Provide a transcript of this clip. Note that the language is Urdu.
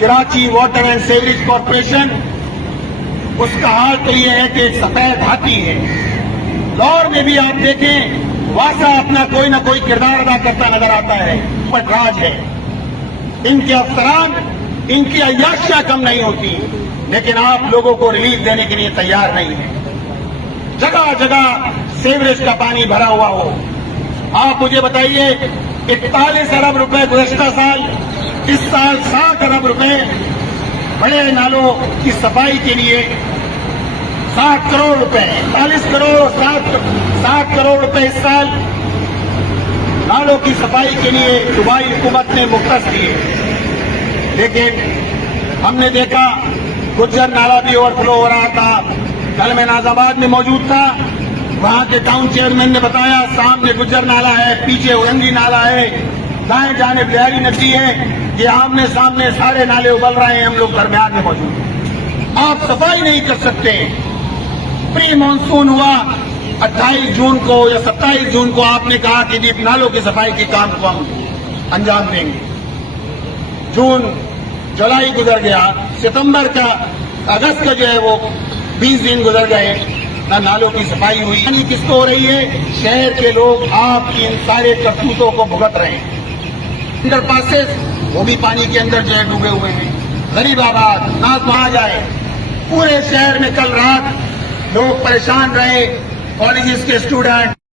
Karachi water and sewerage corporation, اس کا حال تو یہ ہے کہ ایک سفید ہاتھی ہے. لاہور میں بھی آپ دیکھیں واسا اپنا کوئی نہ کوئی کردار ادا کرتا نظر آتا ہے. بٹ راج ہے، ان کے افسران، ان کی عیاشیاں کم نہیں ہوتی، لیکن آپ لوگوں کو ریلیف دینے کے لیے تیار نہیں ہیں. جگہ جگہ سیوریج کا پانی بھرا ہوا ہو. آپ مجھے بتائیے 41 ارب روپے گزشتہ سال، اس سال 60 ارب روپے بڑے نالوں کی صفائی کے لیے، 60 کروڑ روپے، 41 کروڑ 60 کروڑ روپے اس سال نالوں کی صفائی کے لیے صوبائی حکومت نے مختص کیے. لیکن ہم نے دیکھا گجر نالا بھی اوور فلو ہو رہا تھا. کل میں ناز آباد میں موجود تھا، وہاں کے ٹاؤن چیئرمین نے بتایا سامنے گجر نالا ہے، پیچھے اورنگی نالا ہے، دائیں جانب لہری ندی ہے، یہ آمنے سامنے سارے نالے ابل رہے ہیں، ہم لوگ درمیان میں موجود ہیں. آپ صفائی نہیں کر سکتے. پری مانسون ہوا 28 جون کو یا 27 جون کو، آپ نے کہا کہ جی نالوں کی صفائی کے کام کو ہم انجام دیں گے. جون جولائی گزر گیا، ستمبر کا اگست کا جو ہے وہ 20 دن گزر گئے، نہ نالوں کی صفائی ہوئی. پانی کس کو ہو رہی ہے؟ شہر کے لوگ آپ کی ان سارے کرتوتوں کو بھگت رہے ہیں. انڈر پاسز وہ بھی پانی کے اندر جو ہے ڈوبے ہوئے ہیں. غریب آباد نہ وہاں جائے. پورے شہر میں کل رات لوگ پریشان رہے، کالجز کے اسٹوڈنٹ